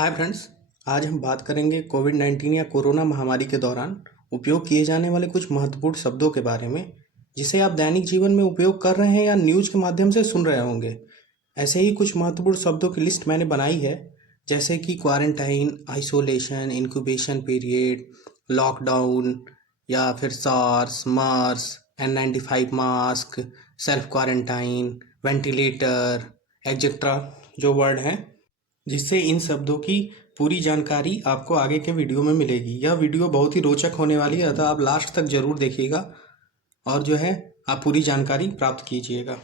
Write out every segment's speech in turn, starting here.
Hi friends. आज हम बात करेंगे कोविड-19 या कोरोना महामारी के दौरान उपयोग किए जाने वाले कुछ महत्वपूर्ण शब्दों के बारे में, जिसे आप दैनिक जीवन में उपयोग कर रहे हैं या न्यूज़ के माध्यम से सुन रहे होंगे। ऐसे ही कुछ महत्वपूर्ण शब्दों की लिस्ट मैंने बनाई है, जैसे कि quarantine, isolation, incubation period, lockdown या फिर SARS, MERS, N95 mask, self quarantine, ventilator, etcetera जो वर्ड हैं, जिससे इन शब्दों की पूरी जानकारी आपको आगे के वीडियो में मिलेगी। यह वीडियो बहुत ही रोचक होने वाली है, अतः आप लास्ट तक ज़रूर देखिएगा और जो है आप पूरी जानकारी प्राप्त कीजिएगा।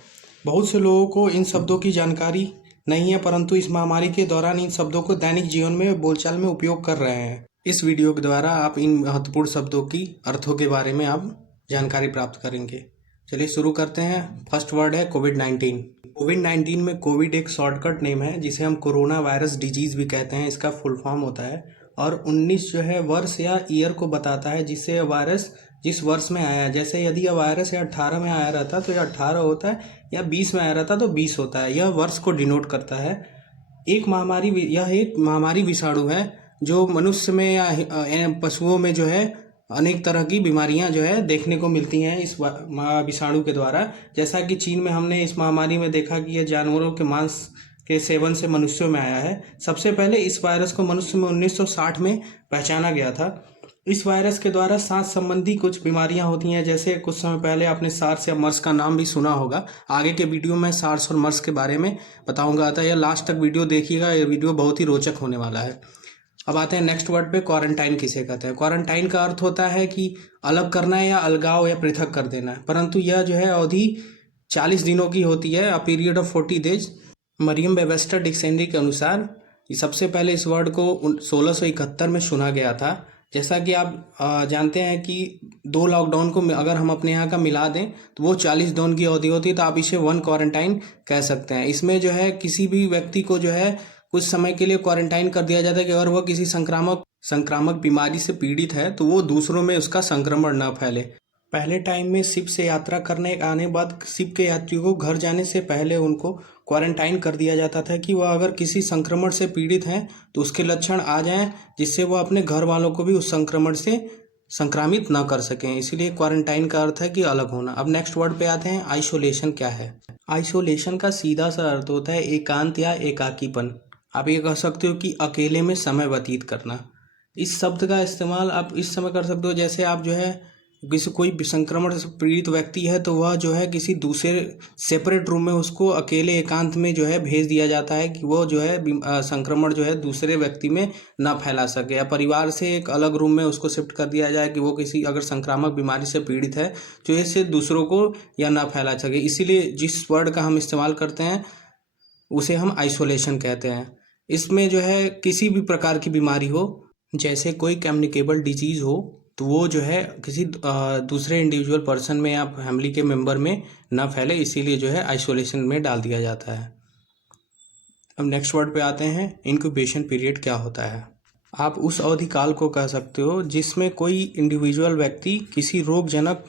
बहुत से लोगों को इन शब्दों की जानकारी नहीं है, परंतु इस महामारी के दौरान इन शब्दों को दैनिक जीवन में बोलचाल में उपयोग कर रहे हैं। इस वीडियो के द्वारा आप इन महत्वपूर्ण शब्दों की अर्थों के बारे में आप जानकारी प्राप्त करेंगे। चलिए शुरू करते हैं। फर्स्ट वर्ड है कोविड-19। कोविड-19 में कोविड एक शॉर्टकट नेम है, जिसे हम कोरोना वायरस डिजीज़ भी कहते हैं। इसका फुल फॉर्म होता है और 19 जो है वर्ष या ईयर को बताता है जिससे यह वायरस जिस वर्ष में आया है। जैसे यदि यह वायरस या 18 में आया रहता तो यह 18 होता है, या 20 में आया रहता तो 20 होता है। यह वर्ष को डिनोट करता है। यह एक महामारी विषाणु है जो मनुष्य में या पशुओं में जो है अनेक तरह की बीमारियां जो है देखने को मिलती हैं इस विषाणु के द्वारा। जैसा कि चीन में हमने इस महामारी में देखा कि यह जानवरों के मांस के सेवन से मनुष्यों में आया है। सबसे पहले इस वायरस को मनुष्य में 1960 में पहचाना गया था। इस वायरस के द्वारा सांस संबंधी कुछ बीमारियां होती हैं, जैसे कुछ समय पहले आपने सार्स या मर्स का नाम भी सुना होगा। आगे के वीडियो में सार्स और मर्स के बारे में बताऊंगा, अतः यह लास्ट तक वीडियो देखिएगा। यह वीडियो बहुत ही रोचक होने वाला है। अब आते हैं नेक्स्ट वर्ड पे, क्वारंटाइन किसे कहते हैं। क्वारंटाइन का अर्थ होता है कि अलग करना है या अलगाव या पृथक कर देना है, परंतु यह जो है अवधि 40 दिनों की होती है, a period of 40 days. Merriam Webster dictionary के अनुसार सबसे पहले इस वर्ड को 1671 में चुना गया था। जैसा कि आप जानते हैं कि 2 लॉकडाउन को अगर हम अपने यहाँ का मिला दें तो वो 40 दिन की अवधि होती है, तो आप इसे 1 क्वारंटाइन कह सकते हैं। इसमें जो है किसी भी व्यक्ति को जो है कुछ समय के लिए क्वारंटाइन कर दिया जाता है कि अगर वह किसी संक्रामक बीमारी से पीड़ित है तो वो दूसरों में उसका संक्रमण न फैले। पहले टाइम में शिप से यात्रा करने आने के बाद शिप के यात्रियों को घर जाने से पहले उनको क्वारंटाइन कर दिया जाता था कि वह अगर किसी संक्रमण से पीड़ित हैं तो उसके लक्षण आ जाएं, जिससे वह अपने घर वालों को भी उस संक्रमण से संक्रामित न कर सकें। इसीलिए क्वारंटाइन का अर्थ है कि अलग होना। अब नेक्स्ट वर्ड पे आते हैं, आइसोलेशन क्या है। आइसोलेशन का सीधा सा अर्थ होता है एकांत या एकाकीपन। आप ये कह सकते हो कि अकेले में समय व्यतीत करना। इस शब्द का इस्तेमाल आप इस समय कर सकते हो, जैसे आप जो है कोई भी संक्रमण से पीड़ित व्यक्ति है तो वह जो है किसी दूसरे सेपरेट रूम में उसको अकेले एकांत में जो है भेज दिया जाता है कि वो जो है संक्रमण जो है दूसरे व्यक्ति में ना फैला सके, या परिवार से एक अलग रूम में उसको शिफ्ट कर दिया जाए कि वो किसी अगर संक्रामक बीमारी से पीड़ित है तो इससे दूसरों को या ना फैला सके। इसीलिए जिस वर्ड का हम इस्तेमाल करते हैं उसे हम आइसोलेशन कहते हैं। इसमें जो है किसी भी प्रकार की बीमारी हो, जैसे कोई कम्युनिकेबल डिजीज़ हो, तो वो जो है किसी दूसरे इंडिविजुअल पर्सन में या फैमिली के मेंबर में ना फैले, इसीलिए जो है आइसोलेशन में डाल दिया जाता है। अब नेक्स्ट वर्ड पे आते हैं, इंक्यूबेशन पीरियड क्या होता है। आप उस अवधि काल को कह सकते हो जिसमें कोई इंडिविजुअल व्यक्ति किसी रोगजनक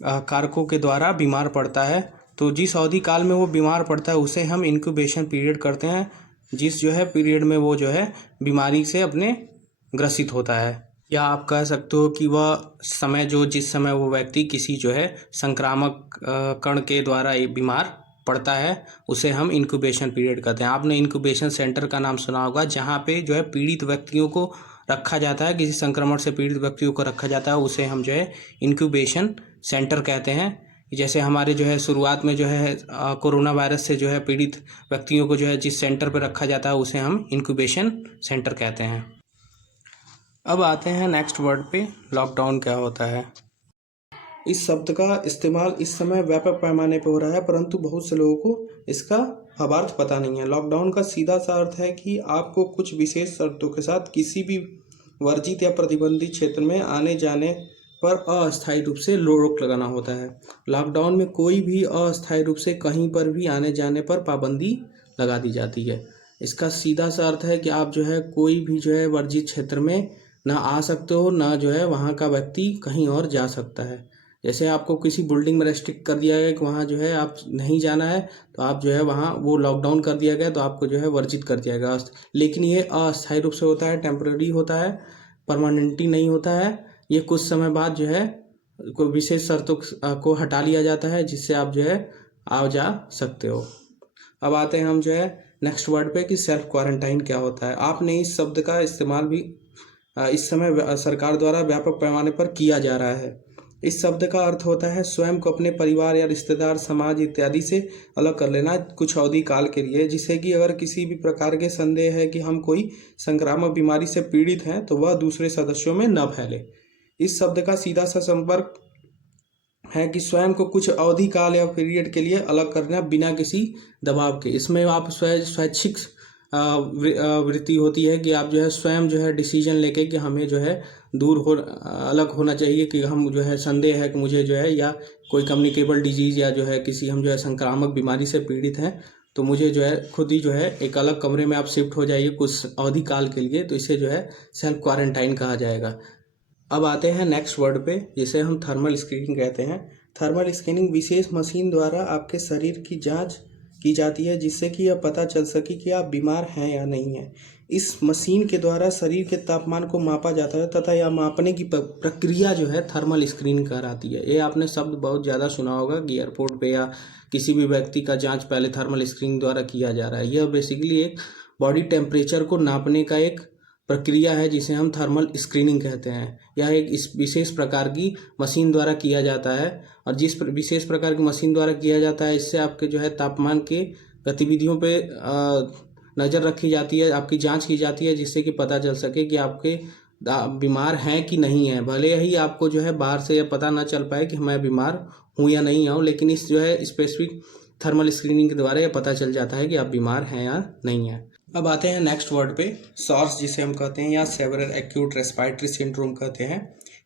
कारकों के द्वारा बीमार पड़ता है, तो जिस अवधि काल में वो बीमार पड़ता है उसे हम इंक्यूबेशन पीरियड करते हैं, जिस जो है पीरियड में वो जो है बीमारी से अपने ग्रसित होता है। या आप कह सकते हो कि वह समय जिस समय वो व्यक्ति किसी जो है संक्रामक कण के द्वारा बीमार पड़ता है उसे हम इंक्यूबेशन पीरियड कहते हैं। आपने इंक्यूबेशन सेंटर का नाम सुना होगा, जहाँ पे जो है पीड़ित व्यक्तियों को रखा जाता है, किसी संक्रमण से पीड़ित व्यक्तियों को रखा जाता है, उसे हम जो है इंक्यूबेशन सेंटर कहते हैं। जैसे हमारे जो है शुरुआत में जो है कोरोना वायरस से जो है पीड़ित व्यक्तियों को जो है जिस सेंटर पर रखा जाता है उसे हम इंक्यूबेशन सेंटर कहते हैं। अब आते हैं नेक्स्ट वर्ड पे, लॉकडाउन क्या होता है। इस शब्द का इस्तेमाल इस समय व्यापक पैमाने पर हो रहा है, परंतु बहुत से लोगों को इसका भावार्थ पता नहीं है। लॉकडाउन का सीधा सा अर्थ है कि आपको कुछ विशेष शर्तों के साथ किसी भी वर्जित या प्रतिबंधित क्षेत्र में आने जाने पर अस्थायी रूप से रोक लगाना होता है। लॉकडाउन में कोई भी अस्थायी रूप से कहीं पर भी आने जाने पर पाबंदी लगा दी जाती है। इसका सीधा सा अर्थ है कि आप जो है कोई भी जो है वर्जित क्षेत्र में ना आ सकते हो, ना जो है वहाँ का व्यक्ति कहीं और जा सकता है। जैसे आपको किसी बिल्डिंग में रेस्ट्रिक्ट कर दिया गया कि वहाँ जो है आप नहीं जाना है, तो आप जो है वहाँ वो लॉकडाउन कर दिया गया तो आपको जो है वर्जित कर दिया गया। लेकिन ये अस्थायी रूप से होता है, टेम्पररी होता है, परमानेंटली नहीं होता है। ये कुछ समय बाद जो है कोई विशेष शर्तों को हटा लिया जाता है, जिससे आप जो है आ जा सकते हो। अब आते हैं हम जो है नेक्स्ट वर्ड पे कि सेल्फ क्वारंटाइन क्या होता है। आपने इस शब्द का इस्तेमाल भी इस समय सरकार द्वारा व्यापक पैमाने पर किया जा रहा है। इस शब्द का अर्थ होता है स्वयं को अपने परिवार या रिश्तेदार, समाज इत्यादि से अलग कर लेना कुछ अवधि काल के लिए, जिससे कि अगर किसी भी प्रकार के संदेह है कि हम कोई संक्रामक बीमारी से पीड़ित हैं तो वह दूसरे सदस्यों में न फैले। इस शब्द का सीधा सा संपर्क है कि स्वयं को कुछ अवधि काल या पीरियड के लिए अलग करना बिना किसी दबाव के। इसमें आप स्वैच्छिक वृत्ति होती है कि आप जो है स्वयं जो है डिसीजन लेके कि हमें जो है अलग होना चाहिए, कि हम जो है संदेह है कि मुझे जो है या कोई कम्युनिकेबल डिजीज़ या जो है किसी हम जो है संक्रामक बीमारी से पीड़ित हैं, तो मुझे जो है खुद ही जो है एक अलग कमरे में आप शिफ्ट हो जाइए कुछ अवधि काल के लिए, तो इसे जो है सेल्फ क्वारंटाइन कहा जाएगा। अब आते हैं नेक्स्ट वर्ड पे, जिसे हम थर्मल स्क्रीनिंग कहते हैं। थर्मल स्क्रीनिंग विशेष मशीन द्वारा आपके शरीर की जांच की जाती है, जिससे कि यह पता चल सके कि आप बीमार हैं या नहीं हैं। इस मशीन के द्वारा शरीर के तापमान को मापा जाता है तथा यह मापने की प्रक्रिया जो है थर्मल स्क्रीनिंग कहलाती है। ये आपने शब्द बहुत ज़्यादा सुना होगा कि एयरपोर्ट पे या किसी भी व्यक्ति का जांच पहले थर्मल स्क्रीनिंग द्वारा किया जा रहा है। यह बेसिकली एक बॉडी टेम्परेचर को नापने का एक प्रक्रिया है, जिसे हम थर्मल स्क्रीनिंग कहते हैं। यह एक इस विशेष प्रकार की मशीन द्वारा किया जाता है, और जिस विशेष प्रकार की मशीन द्वारा किया जाता है इससे आपके जो है तापमान के गतिविधियों पे नज़र रखी जाती है, आपकी जांच की जाती है, जिससे कि पता चल सके कि आपके बीमार हैं कि नहीं हैं। भले ही आपको जो है बाहर से यह पता ना चल पाए कि मैं बीमार हूँ या नहीं हूँ, लेकिन इस जो है स्पेसिफिक थर्मल स्क्रीनिंग के द्वारा यह पता चल जाता है कि आप बीमार हैं या नहीं हैं। अब आते हैं नेक्स्ट वर्ड पे, सॉर्स जिसे हम कहते हैं या सेवरल एक्यूट रेस्पिरेटरी सिंड्रोम कहते हैं।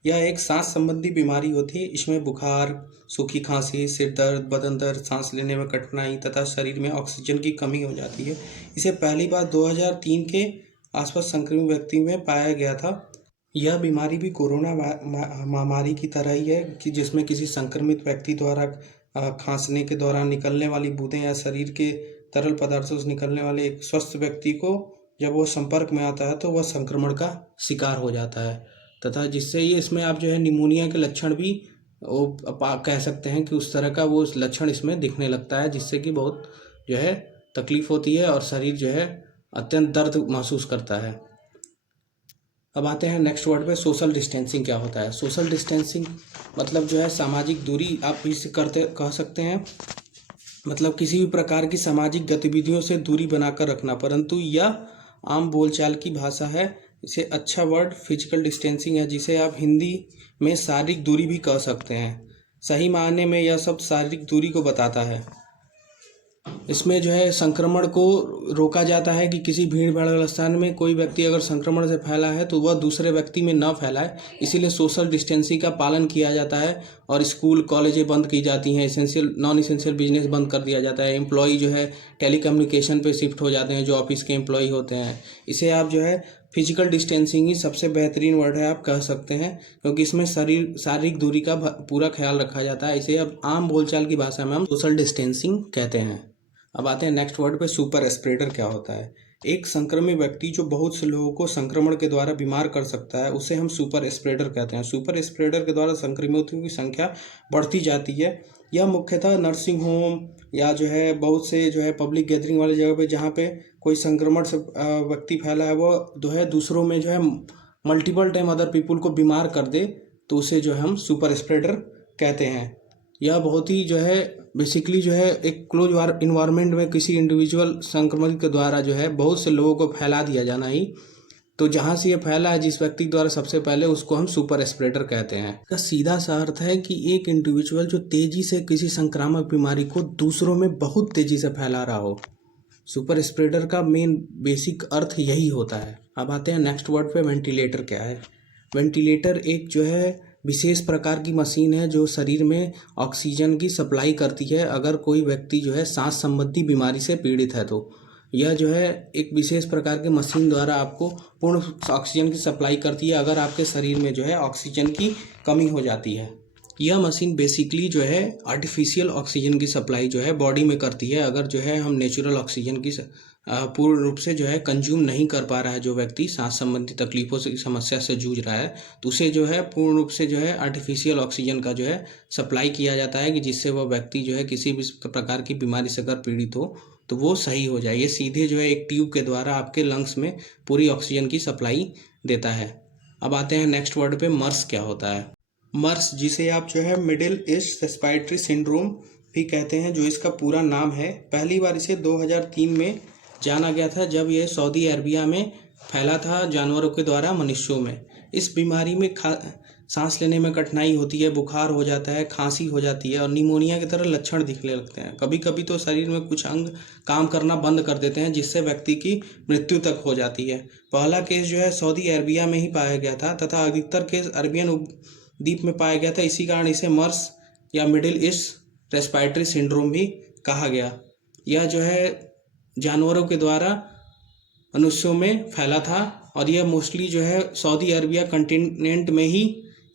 यह एक सांस संबंधी बीमारी होती है। इसमें बुखार, सूखी खांसी, सिर दर्द, बदन दर्द, सांस लेने में कठिनाई तथा शरीर में ऑक्सीजन की कमी हो जाती है। इसे पहली बार 2003 के आसपास संक्रमित व्यक्ति में पाया गया था। यह बीमारी भी कोरोना महामारी की तरह ही है कि जिसमें किसी संक्रमित व्यक्ति द्वारा खांसने के दौरान निकलने वाली बूंदें या शरीर के तरल पदार्थों से निकलने वाले एक स्वस्थ व्यक्ति को जब वो संपर्क में आता है तो वह संक्रमण का शिकार हो जाता है, तथा जिससे ये इसमें आप जो है निमोनिया के लक्षण भी कह सकते हैं कि उस तरह का वो लक्षण इसमें दिखने लगता है, जिससे कि बहुत जो है तकलीफ होती है और शरीर जो है अत्यंत दर्द महसूस करता है। अब आते हैं नेक्स्ट वर्ड पे, सोशल डिस्टेंसिंग क्या होता है। सोशल डिस्टेंसिंग मतलब जो है सामाजिक दूरी आप इसे कह सकते हैं, मतलब किसी भी प्रकार की सामाजिक गतिविधियों से दूरी बनाकर रखना, परंतु यह आम बोलचाल की भाषा है। इसे अच्छा वर्ड फिजिकल डिस्टेंसिंग है, जिसे आप हिंदी में शारीरिक दूरी भी कह सकते हैं। सही मायने में यह शब्द शारीरिक दूरी को बताता है। इसमें जो है संक्रमण को रोका जाता है कि किसी भीड़ भाड़ वाले स्थान में कोई व्यक्ति अगर संक्रमण से फैला है तो वह दूसरे व्यक्ति में न फैलाए, इसीलिए सोशल डिस्टेंसिंग का पालन किया जाता है। और स्कूल कॉलेजें बंद की जाती हैं, एसेंशियल नॉन एसेंशियल बिजनेस बंद कर दिया जाता है, एम्प्लॉय जो है टेलीकम्युनिकेशन पे शिफ्ट हो जाते हैं जो ऑफिस के एम्प्लॉय होते हैं। इसे आप जो है फिजिकल डिस्टेंसिंग ही सबसे बेहतरीन वर्ड है आप कह सकते हैं, क्योंकि इसमें शारीरिक दूरी का पूरा ख्याल रखा जाता है। इसे अब आम बोलचाल की भाषा में हम सोशल डिस्टेंसिंग कहते हैं। अब आते हैं नेक्स्ट वर्ड पे, सुपर स्प्रेडर क्या होता है। एक संक्रमित व्यक्ति जो बहुत से लोगों को संक्रमण के द्वारा बीमार कर सकता है उसे हम सुपर स्प्रेडर कहते हैं। सुपर स्प्रेडर के द्वारा संक्रमितों की संख्या बढ़ती जाती है। यह मुख्यतः नर्सिंग होम या जो है बहुत से जो है पब्लिक गैदरिंग वाले जगह पे जहाँ पे कोई संक्रमण से व्यक्ति फैला है वो जो है दूसरों में जो है मल्टीपल टाइम अदर पीपुल को बीमार कर दे, तो उसे जो है हम सुपर स्प्रेडर कहते हैं। यह बहुत ही जो है बेसिकली जो है एक क्लोज इन्वायरमेंट में किसी इंडिविजुअल संक्रमित के द्वारा जो है बहुत से लोगों को फैला दिया जाना ही, तो जहाँ से ये फैला है जिस व्यक्ति द्वारा सबसे पहले, उसको हम सुपर स्प्रेडर कहते हैं। इसका सीधा सा अर्थ है कि एक इंडिविजुअल जो तेजी से किसी संक्रामक बीमारी को दूसरों में बहुत तेजी से फैला रहा हो। सुपर स्प्रेडर का मेन बेसिक अर्थ यही होता है। अब आते हैं नेक्स्ट वर्ड पे, वेंटिलेटर क्या है। वेंटिलेटर एक जो है विशेष प्रकार की मशीन है जो शरीर में ऑक्सीजन की सप्लाई करती है। अगर कोई व्यक्ति जो है सांस संबंधी बीमारी से पीड़ित है तो यह जो है एक विशेष प्रकार के मशीन द्वारा आपको पूर्ण ऑक्सीजन की सप्लाई करती है अगर आपके शरीर में जो है ऑक्सीजन की कमी हो जाती है। यह मशीन बेसिकली जो है आर्टिफिशियल ऑक्सीजन की सप्लाई जो है बॉडी में करती है। अगर जो है हम नेचुरल ऑक्सीजन की पूर्ण रूप से जो है कंज्यूम नहीं कर पा रहा है, जो व्यक्ति सांस संबंधी तकलीफों से समस्या से जूझ रहा है, तो उसे जो है पूर्ण रूप से जो है आर्टिफिशियल ऑक्सीजन का जो है सप्लाई किया जाता है कि जिससे वह व्यक्ति जो है किसी भी प्रकार की बीमारी से अगर पीड़ित हो तो वो सही हो जाए। ये सीधे जो है एक ट्यूब के द्वारा आपके लंग्स में पूरी ऑक्सीजन की सप्लाई देता है। अब आते हैं नेक्स्ट वर्ड पे, मर्स क्या होता है। मर्स, जिसे आप जो है मिडिल ईस्ट रेस्पिरेटरी सिंड्रोम भी कहते हैं, जो इसका पूरा नाम है, पहली बार इसे 2003 में जाना गया था जब यह सऊदी अरबिया में फैला था जानवरों के द्वारा मनुष्यों में। इस बीमारी में सांस लेने में कठिनाई होती है, बुखार हो जाता है, खांसी हो जाती है और निमोनिया की तरह लक्षण दिखने लगते हैं। कभी कभी तो शरीर में कुछ अंग काम करना बंद कर देते हैं, जिससे व्यक्ति की मृत्यु तक हो जाती है। पहला केस जो है सऊदी अरबिया में ही पाया गया था तथा अधिकतर केस अरबियन द्वीप में पाया गया था। इसी कारण इसे मर्स या मिडिल ईस्ट रेस्पिरेटरी सिंड्रोम भी कहा गया। यह जो है जानवरों के द्वारा मनुष्यों में फैला था और यह मोस्टली जो है सऊदी अरबिया कंटिनेंट में ही,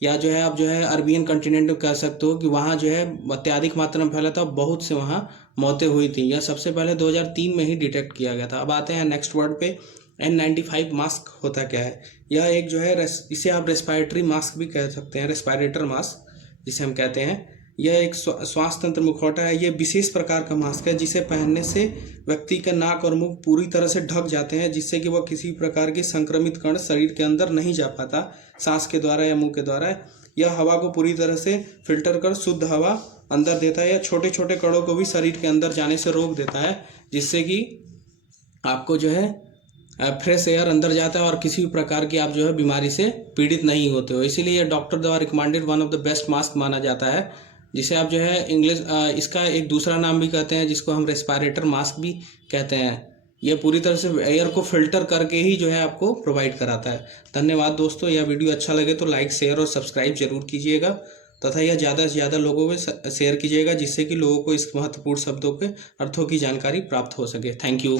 या जो है आप जो है अरबियन कंटिनेंट कह सकते हो कि वहाँ जो है अत्यधिक मात्रा में फैला था, बहुत से वहाँ मौतें हुई थी। यह सबसे पहले 2003 में ही डिटेक्ट किया गया था। अब आते हैं नेक्स्ट वर्ड पे, N95 मास्क होता क्या है। यह एक जो है इसे आप रेस्पिरेटरी मास्क भी कह सकते हैं, रेस्पिरेटर मास्क जिसे हम कहते हैं। यह एक श्वास तंत्र मुखौटा है। यह विशेष प्रकार का मास्क है जिसे पहनने से व्यक्ति का नाक और मुंह पूरी तरह से ढक जाते हैं, जिससे कि वह किसी प्रकार के संक्रमित कण शरीर के अंदर नहीं जा पाता सांस के द्वारा या मुंह के द्वारा। यह हवा को पूरी तरह से फिल्टर कर शुद्ध हवा अंदर देता है या छोटे छोटे कणों को भी शरीर के अंदर जाने से रोक देता है, जिससे कि आपको जो है फ्रेश एयर अंदर जाता है और किसी भी प्रकार की आप जो है बीमारी से पीड़ित नहीं होते हो। इसीलिए यह डॉक्टर द्वारा recommended one of the best mask माना जाता है, जिसे आप जो है इसका एक दूसरा नाम भी कहते हैं, जिसको हम रेस्पिरेटर मास्क भी कहते हैं। यह पूरी तरह से एयर को फिल्टर करके ही जो है आपको प्रोवाइड कराता है। धन्यवाद दोस्तों। यह वीडियो अच्छा लगे तो लाइक, शेयर और सब्सक्राइब जरूर कीजिएगा तथा यह ज़्यादा से ज़्यादा लोगों में शेयर कीजिएगा, जिससे कि लोगों को इस महत्वपूर्ण शब्दों के अर्थों की जानकारी प्राप्त हो सके। Thank you.